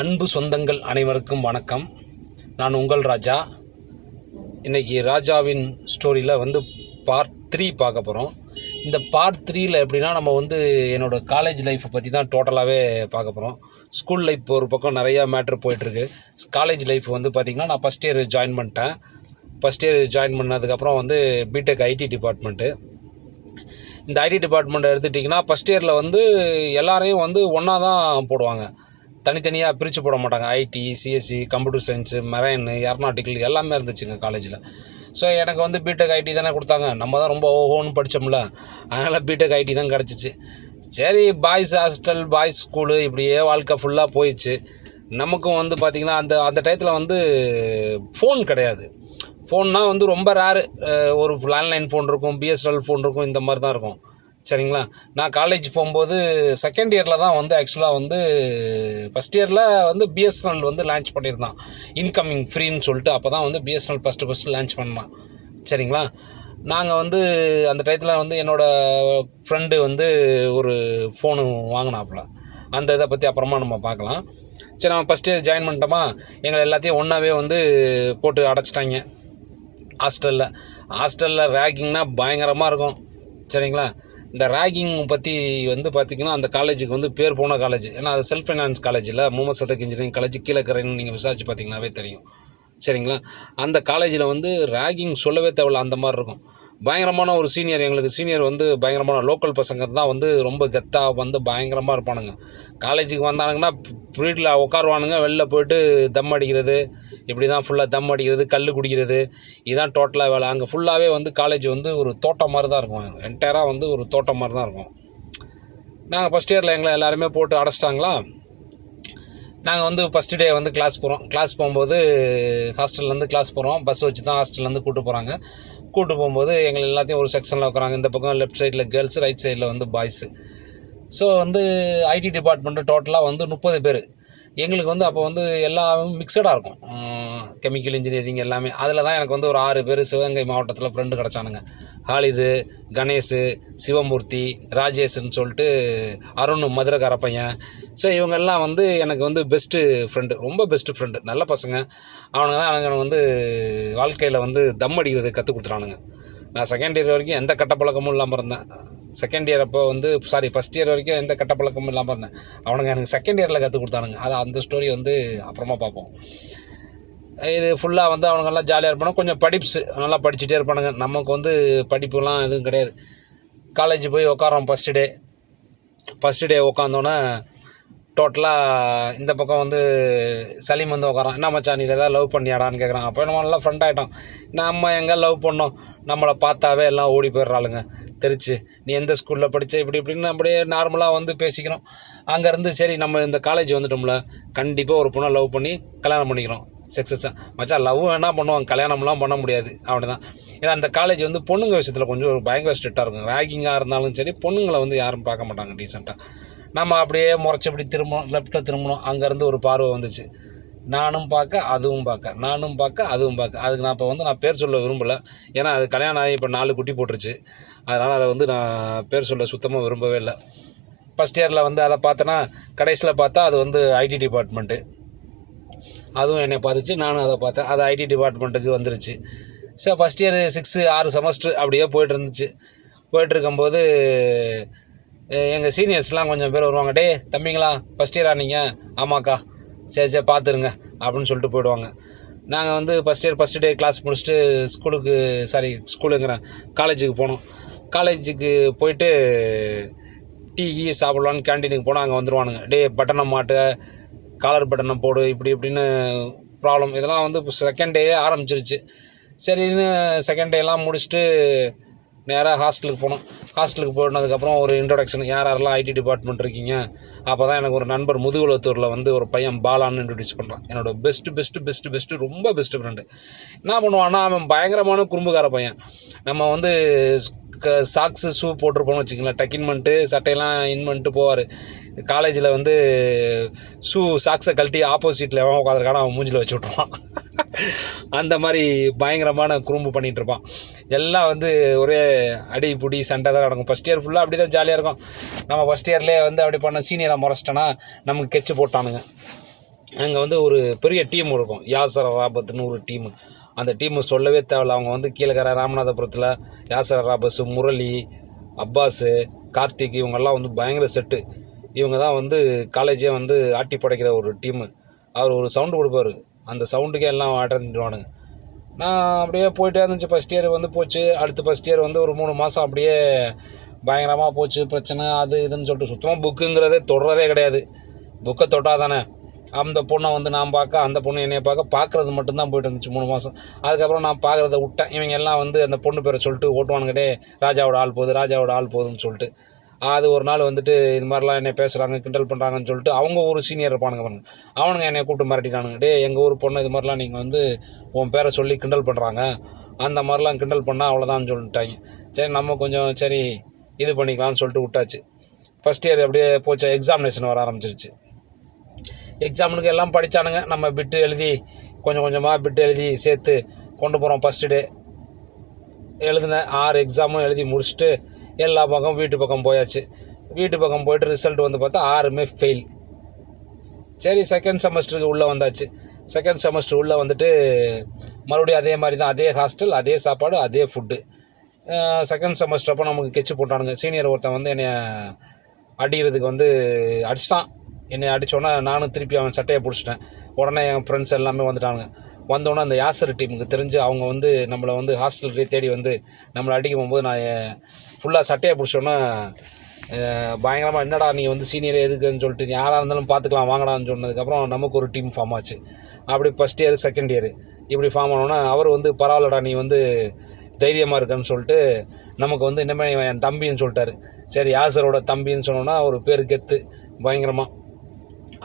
அன்பு சொந்தங்கள் அனைவருக்கும் வணக்கம். நான் உங்கள் ராஜா. இன்றைக்கி ராஜாவின் ஸ்டோரியில் பார்ட் 3 பார்க்க போகிறோம். இந்த பார்ட் 3ல் எப்படின்னா நம்ம என்னோடய காலேஜ் லைஃப்பை பற்றி தான் டோட்டலாகவே பார்க்க போகிறோம். ஸ்கூல் லைஃப் ஒரு பக்கம் நிறையா மேட்ரு போயிட்டுருக்கு. காலேஜ் லைஃப் பார்த்திங்கன்னா நான் ஃபஸ்ட் இயர் ஜாயின் பண்ணிட்டேன். ஃபஸ்ட் இயர் ஜாயின் பண்ணதுக்கப்புறம் பிடெக் ஐடி டிபார்ட்மெண்ட்டு. இந்த ஐடி டிபார்ட்மெண்ட்டை எடுத்துட்டிங்கன்னா ஃபஸ்ட் இயரில் எல்லாரையும் ஒன்றா தான் போடுவாங்க. தனித்தனியாக பிரித்து போட மாட்டாங்க. IT, CSC, computer science, marine, aeronautical எல்லாமே இருந்துச்சுங்க காலேஜில். ஸோ எனக்கு பிடெக் ஐடி தானே கொடுத்தாங்க. நம்ம தான் ரொம்ப ஓஹோன்னு படித்தோம்ல, அதனால் பிடெக் ஐடி தான் கிடச்சிச்சு. சரி, பாய்ஸ் ஹாஸ்டல், பாய்ஸ் ஸ்கூலு, இப்படியே வாழ்க்கை ஃபுல்லாக போயிடுச்சு. நமக்கும் பார்த்திங்கன்னா அந்த டயத்தில் ஃபோன் கிடையாது. ஃபோன்னால் ரொம்ப ரேரு. ஒரு லேண்ட்லைன் ஃபோன் இருக்கும், பிஎஸ்என்எல் ஃபோன் இருக்கும், இந்த மாதிரி தான் இருக்கும். சரிங்களா. நான் காலேஜ் போகும்போது செகண்ட் இயரில் தான் ஆக்சுவலாக ஃபஸ்ட் இயரில் பிஎஸ்என்எல் லான்ச் பண்ணியிருந்தான். இன்கமிங் ஃப்ரீன்னு சொல்லிட்டு அப்போ தான் பிஎஸ்என்எல் ஃபஸ்ட்டு லான்ச் பண்ணான். சரிங்களா. நாங்கள் அந்த டயத்தில் என்னோடய ஃப்ரெண்டு ஒரு ஃபோனு வாங்கினாப்புல. அந்த இதை பற்றி அப்புறமா நம்ம பார்க்கலாம். சரி, நம்ம ஃபஸ்ட் இயர் ஜாயின் பண்ணிட்டோமா, எங்களை எல்லாத்தையும் ஒன்றாவே போட்டு அடைச்சிட்டாங்க ஹாஸ்டலில் ரேகிங்னால் பயங்கரமாக இருக்கும். சரிங்களா. இந்த ரேகிங் பற்றி பார்த்திங்கன்னா அந்த காலேஜுக்கு பேர் போன காலேஜ். ஏன்னா அது செல்ஃப் ஃபைனான்ஸ் காலேஜில் முகமது சதக் இன்ஜினியரிங் காலேஜ் கீழக்கரைன்னு நீங்கள் விசாரிச்சு பார்த்தீங்கன்னாவே தெரியும். சரிங்களா. அந்த காலேஜில் ரேகிங் சொல்லவே தேவையில்ல, அந்த மாதிரி இருக்கும். பயங்கரமான ஒரு சீனியர், எங்களுக்கு சீனியர் பயங்கரமான லோக்கல் பசங்க தான் ரொம்ப கெத்தாக பயங்கரமாக இருப்பானுங்க. காலேஜுக்கு வந்தானுங்கன்னா வீட்டில் உட்காருவானுங்க, வெளில போய்ட்டு தம் அடிக்கிறது, இப்படி தான் ஃபுல்லாக தம் அடிக்கிறது, கல் குடிக்கிறது, இதுதான் டோட்டலாக வேலை. அங்கே ஃபுல்லாகவே காலேஜ் ஒரு தோட்டம் மாதிரி தான் இருக்கும். என்டையராக ஒரு தோட்டம் மாதிரி தான் இருக்கும். நாங்கள் ஃபஸ்ட் இயரில் எங்களை எல்லாருமே போட்டு அடைச்சிட்டாங்களா. நாங்கள் ஃபஸ்ட்டு டே கிளாஸ் போகிறோம். கிளாஸ் போகும்போது ஹாஸ்டல்லேருந்து கிளாஸ் போகிறோம். பஸ் வச்சு தான் ஹாஸ்டல்லேருந்து கூப்பிட்டு போகிறாங்க. கூப்பிட்டு போகும்போது எங்களை எல்லாத்தையும் ஒரு செக்ஷனில் உட்குறாங்க. இந்த பக்கம் லெஃப்ட் சைடில் கேர்ள்ஸு, ரைட் சைடில் பாய்ஸு. ஸோ ஐடி டிபார்ட்மெண்ட்டு டோட்டலாக 30 பேர். எங்களுக்கு அப்போ எல்லாம் மிக்சடாக இருக்கும். கெமிக்கல் இன்ஜினியரிங் எல்லாமே. அதில் தான் எனக்கு ஒரு 6 பேர் சிவகங்கை மாவட்டத்தில் ஃப்ரெண்டு கிடச்சானுங்க. ஹாலிது, கணேஷு, சிவமூர்த்தி, ராஜேஷ்ன்னு சொல்லிட்டு அருண், மதுரைக்கார பையன். ஸோ இவங்கெல்லாம் எனக்கு பெஸ்ட்டு ஃப்ரெண்டு, ரொம்ப பெஸ்ட்டு ஃப்ரெண்டு, நல்ல பசங்க. அவனுங்க தான் எனக்கு வாழ்க்கையில் தம் அடிக்கிறது கற்றுக் கொடுத்துட்டானுங்க. நான் செகண்ட் இயர் வரைக்கும் எந்த கெட்ட பழக்கமும் இல்லாமல் இருந்தேன். செகண்ட் இயர் அப்போ ஃபஸ்ட் இயர் வரைக்கும் எந்த கெட்ட பழக்கமும் இல்லாமல் இருந்தேன். அவனுங்க எனக்கு செகண்ட் இயரில் கற்றுக் கொடுத்தானுங்க. அது அந்த ஸ்டோரி அப்புறமா பார்ப்போம். இது ஃபுல்லாக அவனுங்கெல்லாம் ஜாலியாக இருப்பானுங்க. கொஞ்சம் படிப்ஸு நல்லா படிச்சுட்டே இருப்பானுங்க. நமக்கு படிப்புலாம் எதுவும் கிடையாது. காலேஜ் போய் உட்காரோம். ஃபஸ்ட்டு டே உட்காந்தோன்னே டோட்டலாக இந்த பக்கம் சலீம் உட்காரான். என்ன மச்சான், நீ ஏதாவது லவ் பண்ணியாடான்னு கேட்குறான். அப்போ நம்ம நல்லா ஃப்ரெண்ட் ஆகிட்டோம். நம்ம எங்கே லவ் பண்ணோம், நம்மளை பார்த்தாவே எல்லாம் ஓடி போயிடுறாளுங்க தெரிச்சு. நீ எந்த ஸ்கூலில் படித்த, இப்படின்னு அப்படியே நார்மலாக பேசிக்கிறோம். அங்கேருந்து சரி நம்ம இந்த காலேஜ் வந்துட்டோம்ல, கண்டிப்பாக ஒரு பொண்ணை லவ் பண்ணி கல்யாணம் பண்ணிக்கிறோம். சக்ஸஸாக மச்சான் லவ் என்ன பண்ணுவாங்க, கல்யாணம்லாம் பண்ண முடியாது. அப்படி தான். ஏன்னா அந்த காலேஜ் பொண்ணுங்க விஷயத்தில் கொஞ்சம் ஒரு பயங்கர ஸ்ட்ரிக்டாக இருக்கும். ரேகிங்காக இருந்தாலும் சரி, பொண்ணுங்களை யாரும் பார்க்க மாட்டாங்க டீசெண்டாக. நம்ம அப்படியே முறைச்சபடி திரும்பணும், லெஃப்ட்டில் திரும்பணும். அங்கேருந்து ஒரு பார்வை வந்துச்சு. நானும் பார்க்க அதுவும் பார்க்க, நானும் பார்க்க அதுவும் பார்க்க. அதுக்கு நான் இப்போ நான் பேர் சொல்ல விரும்பலை. ஏன்னா அது கல்யாணம் ஆகி இப்போ 4 குட்டி போட்டுருச்சு. அதனால் அதை நான் பேர் சொல்ல சுத்தமாக விரும்பவே இல்லை. ஃபஸ்ட் இயரில் அதை பார்த்தேன்னா, கடைசியில் பார்த்தா அது ஐடி டிபார்ட்மெண்ட்டு. அதுவும் என்னை பார்த்துச்சு, நானும் அதை பார்த்தேன். அது ஐடி டிபார்ட்மெண்ட்டுக்கு வந்துருச்சு. ஸோ ஃபஸ்ட் இயர் 6 செமஸ்டர் அப்படியே போய்ட்டு இருந்துச்சு. போய்ட்டுருக்கும்போது எங்கள் சீனியர்ஸ்லாம் கொஞ்சம் பேர் வருவாங்க. டே தம்பிங்களா, ஃபஸ்ட் இயரா நீங்கள்? ஆமாக்கா. சரி பார்த்துருங்க அப்படின்னு சொல்லிட்டு போயிடுவாங்க. நாங்கள் ஃபஸ்ட் டே கிளாஸ் முடிச்சுட்டு காலேஜுக்கு போனோம். காலேஜுக்கு போயிட்டு டீ சாப்பிட்லான்னு கேன்டீனுக்கு போனால் அங்கே வந்துடுவானுங்க. டே பட்டனை மாட்டு, காலர் பட்டனை போடு, இப்படின்னு ப்ராப்ளம். இதெல்லாம் செகண்ட் டேயே ஆரம்பிச்சிருச்சு. சரின்னு செகண்ட் டேலாம் முடிச்சுட்டு நேராக ஹாஸ்டலுக்கு போனோம். ஹாஸ்டலுக்கு போனதுக்கப்புறம் ஒரு இன்ட்ரொடக்ஷன், யாரெல்லாம் ஐடி டிபார்ட்மெண்ட் இருக்கீங்க. அப்போ தான் எனக்கு ஒரு நண்பர் முதுகுலத்தூரில் ஒரு பையன் பாலான்னு இன்ட்ரடியூஸ் பண்ணுறான். என்னோடய பெஸ்ட்டு ரொம்ப பெஸ்ட்டு ஃப்ரெண்டு. என்ன பண்ணுவான்னா, அவன் பயங்கரமான குறும்புக்கார பையன். நம்ம சாக்ஸு ஷூ போட்டிருப்போம்னு வச்சுக்கங்களேன், டக்கின் பண்ணிட்டு சட்டையெல்லாம் இன் பண்ணிட்டு போவார். காலேஜில் சாக்ஸை கழட்டி ஆப்போசிட்டில் எவன் உட்காந்துருக்கானோ அவன் மூஞ்சில் வச்சு விட்ருவான். அந்த மாதிரி பயங்கரமான குறும்பு பண்ணிகிட்ருப்பான். எல்லாம் ஒரே அடி புடி சண்டை தான் நடக்கும். ஃபஸ்ட் இயர் ஃபுல்லாக அப்படி தான் ஜாலியாக இருக்கும். நம்ம ஃபஸ்ட் இயர்லேயே அப்படி பண்ண சீனியராக முறைச்சிட்டோன்னா நமக்கு கெச்சு போட்டானுங்க. அங்கே வந்து ஒரு பெரிய டீம் இருக்கும், யாசர் அராபத்துன்னு ஒரு டீமு. அந்த டீமு சொல்லவே தேவையில்ல. அவங்க வந்து கீழக்கரை ராமநாதபுரத்தில் யாசர் அராபஸ், முரளி, அப்பாஸு, கார்த்திக் இவங்கெல்லாம் வந்து பயங்கர செட்டு. இவங்க தான் வந்து காலேஜே வந்து ஆட்டி படைக்கிற ஒரு டீமு. அவர் ஒரு சவுண்டு கொடுப்பார், அந்த சவுண்டுக்கே எல்லாம் அடைஞ்சிடுவானுங்க. நான் அப்படியே போயிட்டே இருந்துச்சு. ஃபஸ்ட் இயர் வந்து போச்சு. அடுத்து ஃபஸ்ட் இயர் வந்து ஒரு 3 மாதம் அப்படியே பயங்கரமாக போச்சு. பிரச்சனை அது இதுன்னு சொல்லிட்டு சுத்தமாக புக்குங்கிறதே தொடுறதே கிடையாது. புக்கை தொட்டால் தானே அந்த பொண்ணை வந்து நான் பார்க்க, அந்த பொண்ணு என்னைய பார்க்குறது மட்டும்தான் போயிட்டு இருந்துச்சு 3 மாதம். அதுக்கப்புறம் நான் பார்க்குறத விட்டேன். இவங்க எல்லாம் வந்து அந்த பொண்ணு பேரை சொல்லிட்டு ஓட்டுவானுங்கிட்டே, ராஜாவோட ஆள் போகுது, ராஜாவோட ஆள் போகுதுன்னு சொல்லிட்டு. அது ஒரு நாள் வந்துட்டு இது மாதிரிலாம் என்னை பேசுகிறாங்க, கிண்டல் பண்ணுறாங்கன்னு சொல்லிட்டு அவங்க ஒரு சீனியர் இருப்பானுங்க பாருங்க, அவனுங்க என்னை கூப்பிட்டு மிரட்டிட்டானுங்க. டே எங்கள் ஊர் பொண்ணு இது மாதிரிலாம் நீங்கள் வந்து உன் பேரை சொல்லி கிண்டல் பண்ணுறாங்க, அந்த மாதிரிலாம் கிண்டல் பண்ணால் அவ்வளோதான்னு சொல்லிட்டாங்க. சரி நம்ம கொஞ்சம் சரி இது பண்ணிக்கலாம்னு சொல்லிட்டு விட்டாச்சு. ஃபஸ்ட் இயர் அப்படியே போச்சு. எக்ஸாமினேஷன் வர ஆரம்பிச்சிருச்சு. எக்ஸாமுக்கு எல்லாம் படித்தானுங்க. நம்ம பிட்டு எழுதி கொஞ்சம் கொஞ்சமாக பிட்டு எழுதி சேர்த்து கொண்டு போகிறோம். ஃபஸ்ட்டு டே எழுதினேன். 6 எக்ஸாமும் எழுதி முடிச்சுட்டு எல்லா பக்கம் வீட்டு பக்கம் போயாச்சு. வீட்டு பக்கம் போய்ட்டு ரிசல்ட் வந்து பார்த்தா 6மே ஃபெயில். சரி செகண்ட் செமஸ்டருக்கு உள்ளே வந்தாச்சு. செகண்ட் செமஸ்டர் உள்ளே வந்துட்டு மறுபடியும் அதே மாதிரி தான், அதே ஹாஸ்டல், அதே சாப்பாடு, அதே ஃபுட்டு. செகண்ட் செமஸ்டர் அப்போ நமக்கு கெச்சு போட்டானுங்க. சீனியர் ஒருத்தன் வந்து என்னை அடிக்கிறதுக்கு வந்து அடிச்சிட்டான். என்னை அடித்தோன்னே நானும் திருப்பி அவன் சட்டையை பிடிச்சிட்டேன். உடனே என் ஃப்ரெண்ட்ஸ் எல்லாமே வந்துட்டானுங்க. வந்தோடனே அந்த யாசர் டீமுக்கு தெரிஞ்சு அவங்க வந்து நம்மளை வந்து ஹாஸ்டல்லே தேடி வந்து நம்மளை அடிக்க போகும்போது நான் ஃபுல்லாக சட்டையை பிடிச்சோன்னே பயங்கரமாக என்னடா நீ வந்து சீனியர் எதுக்குன்னு சொல்லிட்டு யாராக இருந்தாலும் பார்த்துக்கலாம் வாங்கடான்னு சொன்னதுக்கப்புறம் நமக்கு ஒரு டீம் ஃபார்ம் ஆச்சு. அப்படி ஃபஸ்ட் இயர் செகண்ட் இயர் இப்படி ஃபார்ம் ஆனோன்னா அவர் வந்து பரவாயில்லடா நீ வந்து தைரியமாக இருக்கன்னு சொல்லிட்டு நமக்கு வந்து இனிமேல் என் தம்பின்னு சொல்லிட்டாரு. சரி யாசரோட தம்பின்னு சொன்னோன்னா ஒரு பேர் கெத்து பயங்கரமாக.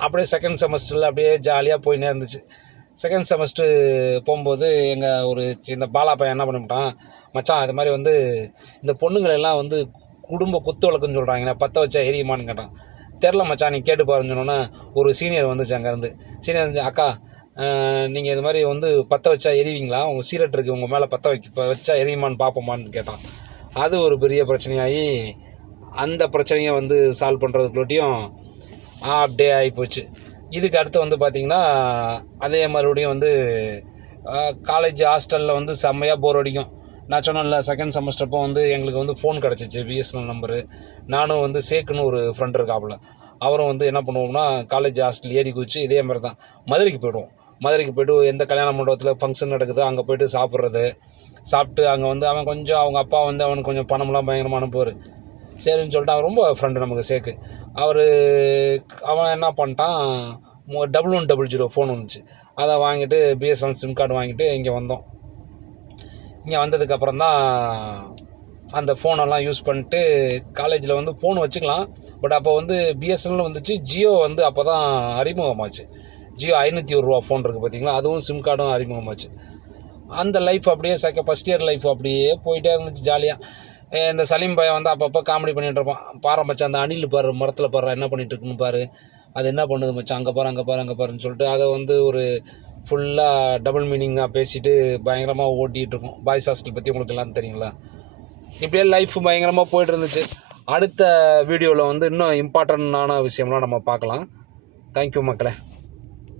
அப்படியே செகண்ட் செமஸ்டரில் அப்படியே ஜாலியாக போயினே இருந்துச்சு. செகண்ட் செமஸ்டர் போகும்போது எங்கள் ஒரு இந்த பாலா பையன் என்ன பண்ணிவிட்டான், மச்சான் அது மாதிரி வந்து இந்த பொண்ணுங்களெல்லாம் வந்து குடும்ப குத்து வழக்குன்னு சொல்கிறாங்க, பற்ற வச்சா எரியுமான்னு கேட்டான். தெரில மச்சான் நீ கேட்டு பாருன்னு சொன்னோன்னே ஒரு சீனியர் வந்துச்சு. அங்கேருந்து சீனியர் வந்து அக்கா நீங்கள் இது மாதிரி வந்து பற்ற வச்சா எரிவீங்களா, உங்கள் சீரட் இருக்குது உங்கள் மேலே பற்ற வச்சா எரியுமான்னு பார்ப்போமான்னு கேட்டான். அது ஒரு பெரிய பிரச்சனையாகி அந்த பிரச்சனையை வந்து சால்வ் பண்ணுறதுக்குள்ளோட்டியும் அப்படியே ஆகிப்போச்சு. இதுக்கு அடுத்து வந்து பார்த்திங்கன்னா அதே மறுபடியும் வந்து காலேஜ் ஹாஸ்டலில் வந்து செம்மையாக போர் அடிக்கும். நான் சொன்னேன்ல செகண்ட் செமஸ்டரப்போ வந்து எங்களுக்கு வந்து ஃபோன் கிடச்சிச்சு, பிஎஸ்என்எல் நம்பரு. நானும் வந்து சேக்குன்னு ஒரு ஃப்ரெண்ட் இருக்காப்புல, அவரும் வந்து என்ன பண்ணுவோம்னா காலேஜ் ஹாஸ்டல் ஏறி குதிச்சு இதே மாதிரி தான் மதுரைக்கு போய்டுவோம். மதுரைக்கு போய்ட்டு எந்த கல்யாண மண்டபத்தில் ஃபங்க்ஷன் நடக்குதோ அங்கே போய்ட்டு சாப்பிட்டு அங்கே வந்து அவன் கொஞ்சம் அவங்க அப்பா வந்து அவனுக்கு கொஞ்சம் பணம்லாம் பயங்கரமாக அனுப்புவார். சரின்னு சொல்லிட்டு அவன் ரொம்ப ஃப்ரெண்டு நமக்கு சேக்கு. அவன் என்ன பண்ணிட்டான், 1100 ஃபோன் வந்துச்சு. அதை வாங்கிட்டு பிஎஸ்என்எல் சிம் கார்டு வாங்கிட்டு இங்கே வந்தோம். இங்கே வந்ததுக்கப்புறம் தான் அந்த ஃபோனெல்லாம் யூஸ் பண்ணிட்டு காலேஜில் வந்து ஃபோன் வச்சுக்கலாம். பட் அப்போ வந்து பிஎஸ்என்எல் வந்துச்சு, ஜியோ வந்து அப்போ தான் அறிமுகமாச்சு. ஜியோ 501 ரூபா ஃபோன் இருக்குது பார்த்தீங்களா, அதுவும் சிம் கார்டும் அறிமுகமாச்சு. அந்த லைஃப் அப்படியே ஃபஸ்ட் இயர் லைஃப் அப்படியே போயிட்டே இருந்துச்சு ஜாலியாக. இந்த சலீம் பையன் வந்து அப்பப்போ காமெடி பண்ணிகிட்டு இருப்பான். பாரு மச்சான் அந்த அணில் பாரு மரத்தில் பாரு என்ன பண்ணிகிட்டு இருக்குன்னு பாரு, அது என்ன பண்ணுது மச்சான் அங்கே பாரு அங்கே பாருன்னு சொல்லிட்டு அதை வந்து ஒரு ஃபுல்லாக டபுள் மீனிங்காக பேசிட்டு பயங்கரமாக ஓட்டிகிட்டு இருக்கோம். பாய்ஸ் ஹாஸ்டல் பற்றி உங்களுக்கு எல்லாம் தெரியுங்களா. இப்படியே லைஃப் பயங்கரமாக போய்ட்டு இருந்துச்சு. அடுத்த வீடியோவில் வந்து இன்னும் இம்பார்ட்டண்ட்டான விஷயம்லாம் நம்ம பார்க்கலாம். தேங்க்யூ மக்களே.